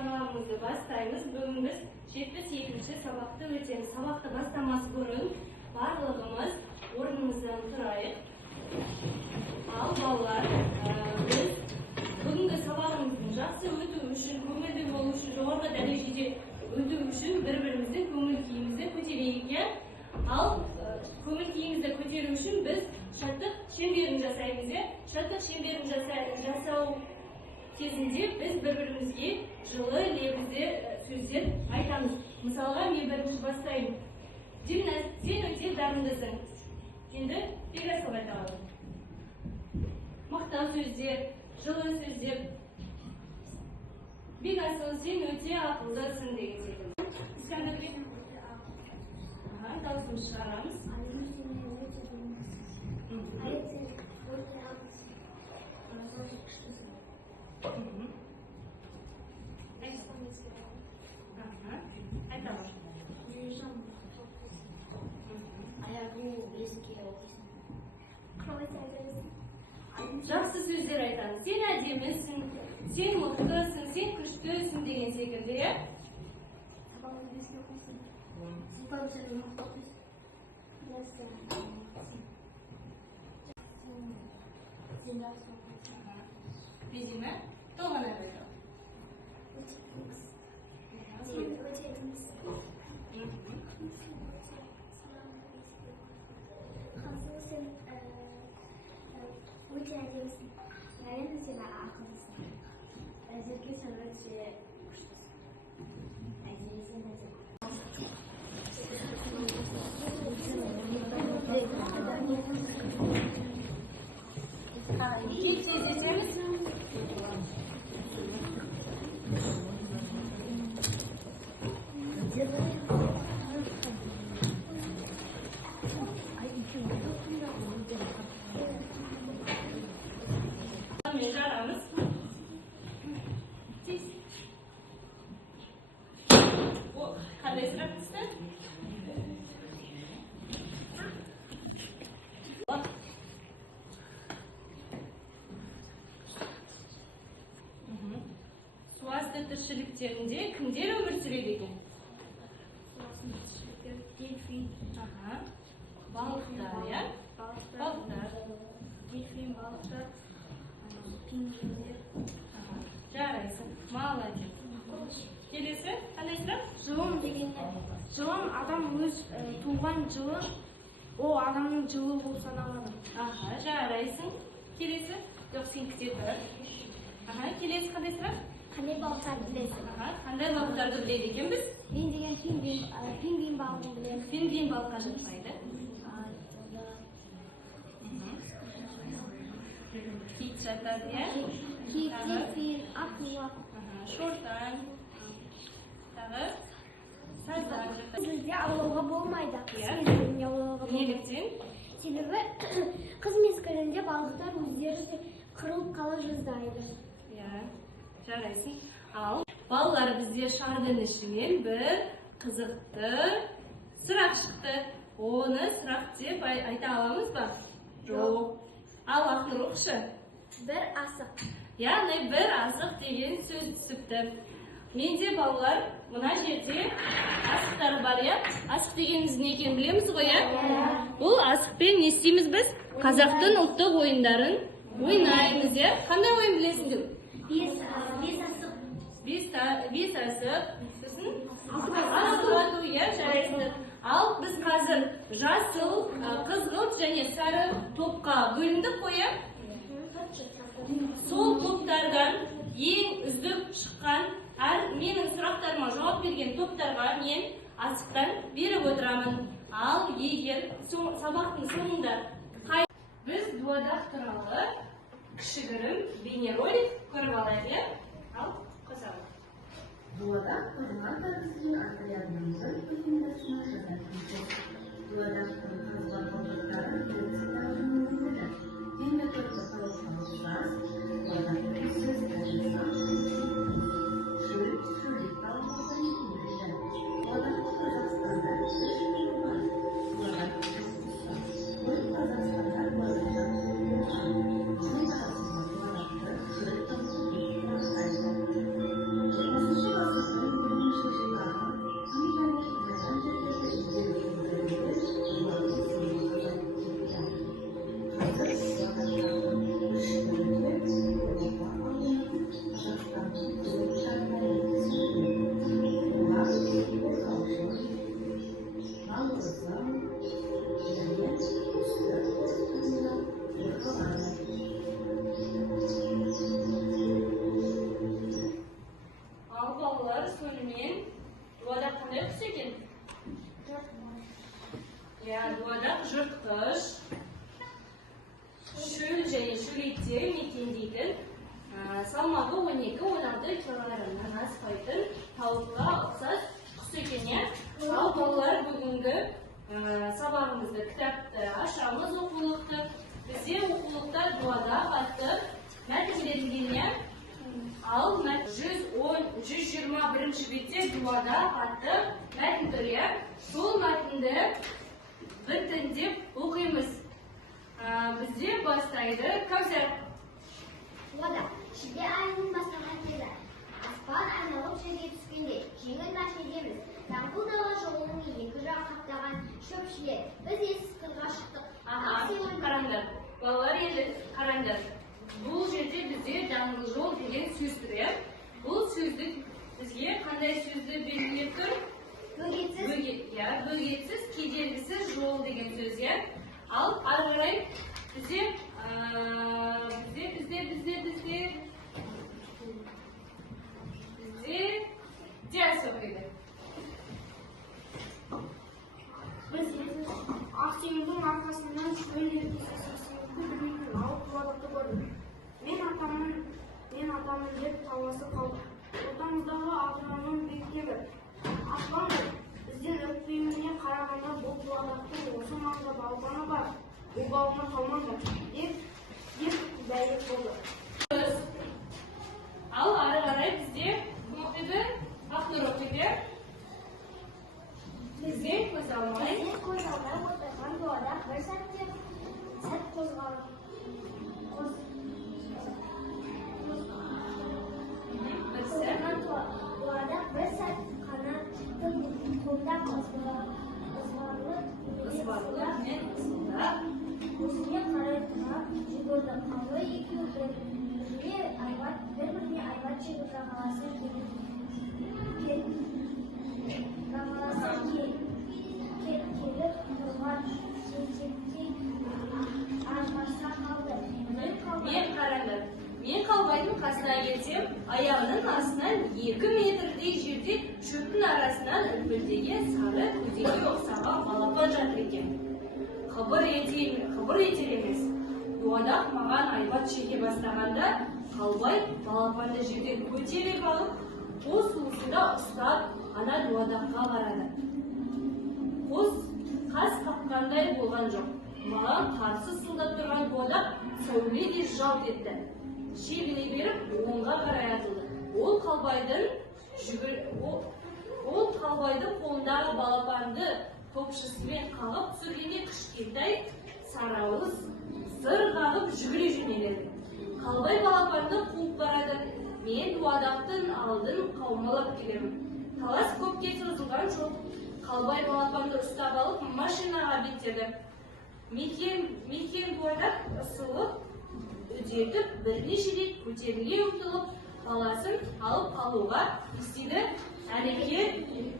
sabağımızı başlayımız. Bugün biz 72. sabakta ötemiz. Sabakta başlaması burun barlığımız ornumuzdan turayıp. Al ballar, biz bugünkü sabahımızın жақсы өту үшін, көңілді болу үшін, жоғарғы дәрежеде өту үшін бір-біріміздің көңіл-күйімізді көтерейік, иә? Ал көңіл-күйімізді көтеру үшін біз шаттық шеңберін жасаймыз, иә? Шаттық шеңберін жасау кезінде біз бір-бірімізге жылы, лебізді сөздер айтамыз. Мысалға, мен бірінші бастаймын. Димна, сен өте дарындысың. Енді Пегасқа айтамыз. Мақтау сөздер, жылы сөздер. Бегасыл, сен өте ақылдысың деген секілді. Искандерге даусымызды шығарамыз. Жақсы сөздер айтамыз. Сен әдемісің, сен мықтысың, сен күштісің деген секілді, иә? Безиме? Тоғана айтам. Өте әдемісің. Әрине сен ақылдысың. Әзірге сен өте күштісің. Әзірге сен Жарамыз. Қандай сұрақ түсті? Суасты тіршіліктерінде кімдер өмір сүреді екен? дельфин. Балықтар, иә? Балықтар. Дельфин, балықтар. Пингвиндер. Жарайсың. Молодец. Келесі, қандай сұрақ? Жылым дегенде, жылым адам өз туған жылы, ол адамның жылы болып саналады. Жарайсың. Келесі? Жоқ, сен күте тұр. Келесі қандай сұрақ? Қандай балықтарды білесің? Қандай балықтарды біледі екенбіз? Мен деген пингвин балығын білемін. Пингвин балыққа жатпайды. Кит жатады, иә? Кит, дельфин, акула. Шортан. Тағы сазан жатады. Бізде аулауға болмайды. Иә? Неліктен? Себебі қыс мезгілінде балықтар өздері қырылып қала жаздайды. Иә, жарайсың. Ал балалар бізде шардың ішінен бір қызықты сұрақ шықты. Оны сұрақ деп айта аламыз ба? Жоқ. Ал ақын оқшы. Бір асық. Яғни бір асық деген сөз түсіпті. Менде балалар мына жерде асықтар бар, иә? Асық дегеніміз не екенін білеміз ғой, иә? Бұл асықпен не істейміз біз? Қазақтың ұлттық ойындарын ойнаймыз, иә? Қандай ойын білесіңдер? Бес асық. Бес асық. Сосын асық ату, иә, жарайсыңдар. Ал біз қазір жасыл, қызғылт және сары топқа бөліндік қой, иә? Сол топтардан ең үздік шыққан, менің сұрақтарыма жауап берген топтарға мен асықтан беріп отырамын. Ал егер сабақтың соңында біз дуадақ туралы кішігірім бейнеролик көріп алайық. Ал қосамыз. Дуадақ қызған тәрізге отрядымызын ұйымдасына жататынды. Дуадақтың қызған топтарын принциптарымызды. Деме тұрды қылысымыз жаз, дуадақтың сөз тәрізі. Шөлік қалымызын еңгілді. Дуадақтың Қазақстанда үш бар. Дуадақтың үстісі. Бұл Қазақстанда барыша. Бұл арасында дуадақтың шөлік aspaytın tavukla ұқсас құс екен ya. Al балалар бүгінгі sabahımızda kitapta aşağımız оқулықты. Бізде оқулықта дуада қатты мәтіндерінген ya. Al 121 бетте дуада қатты мәтін тұр ya. Сол мәтінді біртіндеп оқимыз. Бізде бастайды Кәусар. Duada, шілде айының басталған кезі. Аспан айналып жерге түскенде жеңіл мәселеміз. Даңғыл дала жолының екі жағы қаптаған шөпшілер. Біз есіз қырға шықтық. Қараңдар. Балалар енді қараңдар. Бұл жерде бізде даңғыл жол деген сөз тұр ya. Бұл сөзді бізге қандай сөзді белгілеп тұр? Бөгетсіз, кедергісіз жол деген сөз ya. Ал ары қарай бізде дәріс оқиды. Біз Ақсеңіздің арқасынан шөл ертесі білмейтін алып дуадақты көрдім. Мен атамын деп таласы қалды. Ортамыздағы ағыраның биіктегі аслан бізден өтпеуіне қарағанда бұл дуадақтың осы маңда балапаны бар. Бұл балапан қалмаңдар деп бәйек болды. Ал ары қарай бізде оқиды, Ақнұр оқиды. Бізде көз алмай. Көз алмай отырған дуада бір сәтте сәт қозғалып. Дуада бір сәт қана қолдап Ызбарлы мен ысылдап. көзіне қарай тұрап жүгірді. Қалай екеуі бір-біріне айбат жегіп жағаласа келіп тұрған жетектей ажыраса қалды. Мен қараңдар. Мен қалбайдың қасына келсем, аяғының астынан 2 метрдей жерде шөптің арасынан үлпілдеген сары көзеге ұқсаған балапан жатыр екен. Қыбыр етер емес. Дуадақ маған айбат шеге бастағанда, қалбай балапанды жерден көтеріп алып, қос уысында ұстап, ана дуадаққа қарады. Қос қас қаққандай болған жоқ. Маған қарсы сылдап тұрған дуадақ сәуледей жалт етті. Шегіне беріп, оңға қарай атылды. Ол қалбайдың қолындағы балапанды топшысымен қағып түсіргенде кішкентай сарауыз зыр қағып жүгіре жөнеледі. Қалбай балапанды қуып барады. Мен дуадақтың алдын қаумалап келемін. Талас көпке созылған жоқ. Қалбай балапанды ұстап алып машинаға беттеді. Мекен дуадақ ысылып үдетіп, бірнеше рет көтеріле ұмтылып, баласын алып қалуға істеді. Әрекет етеді.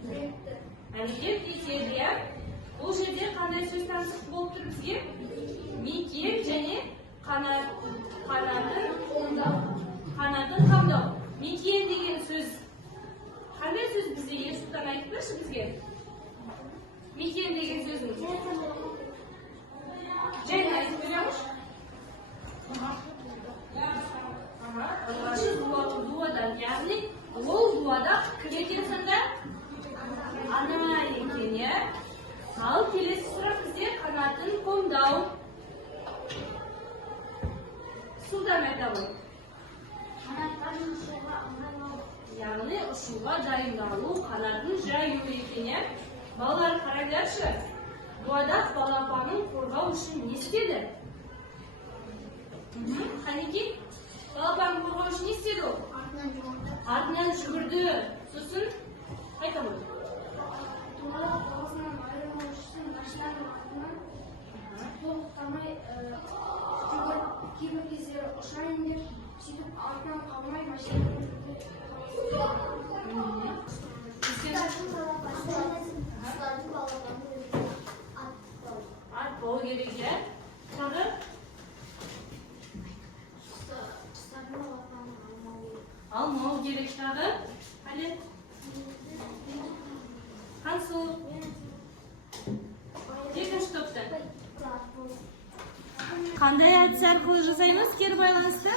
Бұл жерде қандай сөз таңсық болып тұр бізге? Мекен және қанатын қамдау. Мекен деген сөз. Қандай сөз бізде Ерсұлтан айтып берші бізге? Мекен деген сөзіміз. Және айтып береміз? Дуадан, яғни ол дуада кім екен сонда? Ана екен, я? Ал келесі сұрақ бізде қанатын қомдау. Сұлтан айтамын. Қанаттарын ұшуға ыңғайлау. Яғни ұшуға дайындалу, қанатын жаю екен, я? Балалар қараңдаршы. Дуадақ балапанын қорғау үшін не істеді? Қанеки? Балапанын қорғау үшін не істеді ол? Артынан жүгірді. Сосын қайтамын. Дуада баласынан айырмау үшін машинаның артынан тоқтамай кейбір кездері ұшайын деп, сөйтіп артынан қалмай машинаның Атпау керек, я? Тағы? Алмау керек тағы? Әлі? Қансу? Екінші топты. Қандай әдіс арқылы жасаймыз кері байланысты?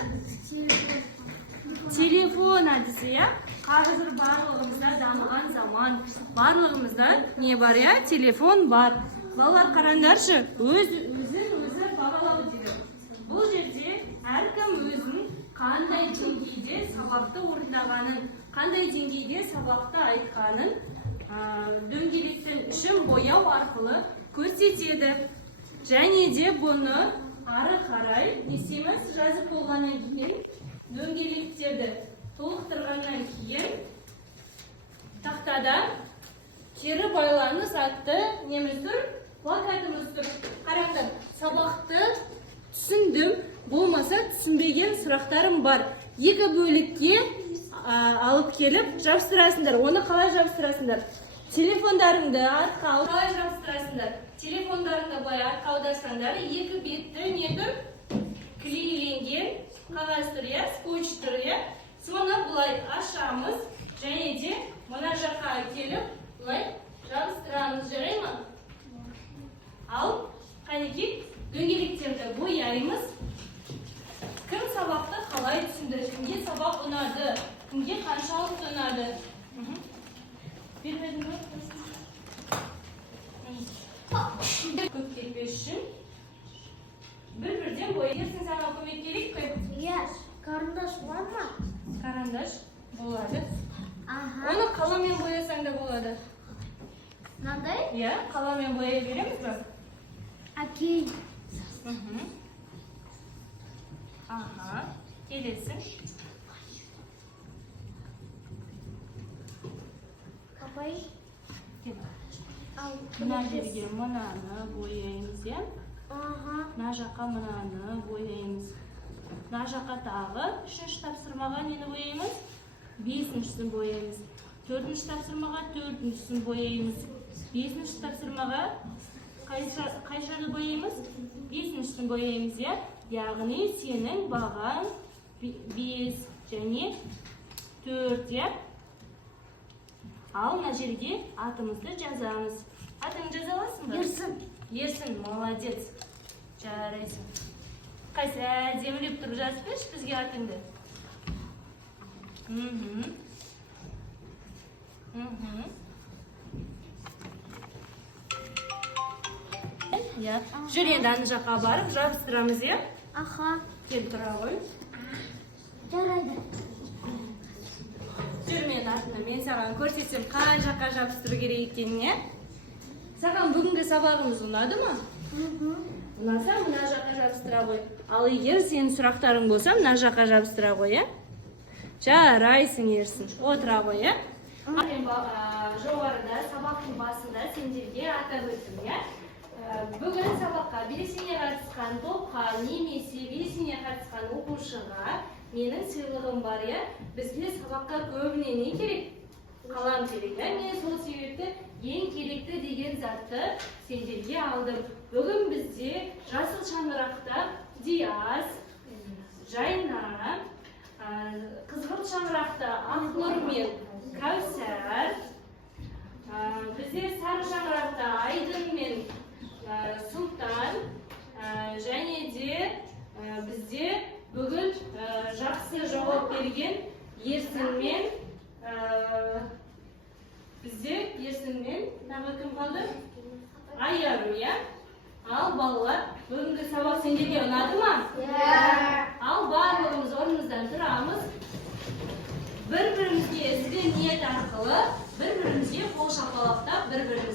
Телефон әдісі, я? Қазір барлығымызда дамыған заман. Барлығымызда не бар я? Телефон бар. Балалар қараңдаршы, өзін-өзі бағалау дейді. Бұл жерде әркім өзін қандай деңгейде сабақты орындағанын, қандай деңгейде сабақты айтқанын дөңгелектің ішін бояу арқылы көрсетеді. Және де бұны ары қарай несеміз жазып болғаннан кейін дөңгелектерді толықтырғаннан кейін тақтада кері байланыс атты неміз тұр, плакатымыз тұр. Қараңдар, сабақты түсіндім, болмаса түсінбеген сұрақтарым бар. Екі бөлікке алып келіп жабыстырасыңдар. Оны қалай жабыстырасыңдар? Телефондарыңды артқа алып қалай жабыстырасыңдар? Телефондарыңды былай артқа аудырсаңдар, екі бетті не тұр? Клейленген қағаз тұр, скотч тұр. Соны былай ашамыз және де мына жаққа келіп былай жабыстырамыз, жарай ма? Ал қанекей дөңгелектерді бояймыз. Кім сабақты қалай түсінді? Кімге сабақ ұнады? Кімге қаншалықты ұнады? Көп кетпес үшін бір-бірден бояйсың. Саған көмек керек пе? Карандаш бар ма? Карандаш болады. Оны қаламен боясаң да болады. Мынандай? Қаламен бояй береміз бе? Окей. Келесің. Капай. Мына жерге мынаны бояймыз, мына жаққа мынаны бояймыз. Мына жаққа тағы 3-ші тапсырмаға нені бояймыз? 5-шісін бояймыз. 4-ші тапсырмаға 4-шісін бояймыз. 5-ші тапсырмаға қайшаны бояймыз? 5-шісін бояймыз, яғни сенің бағаң 5 және 4, Ал мына жерге атымызды жазамыз. Атыңды жаза аласың ба? Ерсін, молодец. Жарайсың. Қайсы әдемілеп тұрып жазып берші бізге атыңды. Жүр енді ана жаққа барып жабыстырамыз, Кел тұра ғой. Жарайды. Жүр мен артына, мен саған көрсетсем қай жаққа жабыстыру керек екеніне. Саған бүгінгі сабағымыз ұнады ма? Ұнаса, мына жаққа жабыстыра ғой. Ал егер сенің сұрақтарың болса, мына жаққа жабыстыра ғой, Жарайсың, ерсін. Отыра ғой, Жоғарыда сабақтың басында сендерге атап өттім, Бүгін сабаққа белсене қатысқан топқа немесе белсене қатысқан оқушыға менің сыйлығым бар, Бізге сабаққа көбіне не керек? Қалам керек, Мен сол себепті ең керекті деген затты сендерге алдым. Бүгін бізде жасыл шаңырақта Диас, Жайна, қызғылт шаңырақта Ақнұр мен Кәусәр, бізде сары шаңырақта Айдын мен Сұлтан, және де бізде бүгін жақсы жауап берген Ерсінмен, тағы кім қалды? Айару, Ал балалар, бүгінгі сабақ сендерге ұнады ма? Ал барлығымыз орнымыздан тұрамыз. Бір-бірімізге ізгі ниет арқылы, бір-бірімізге қол шапалақтап, бір-бірімізге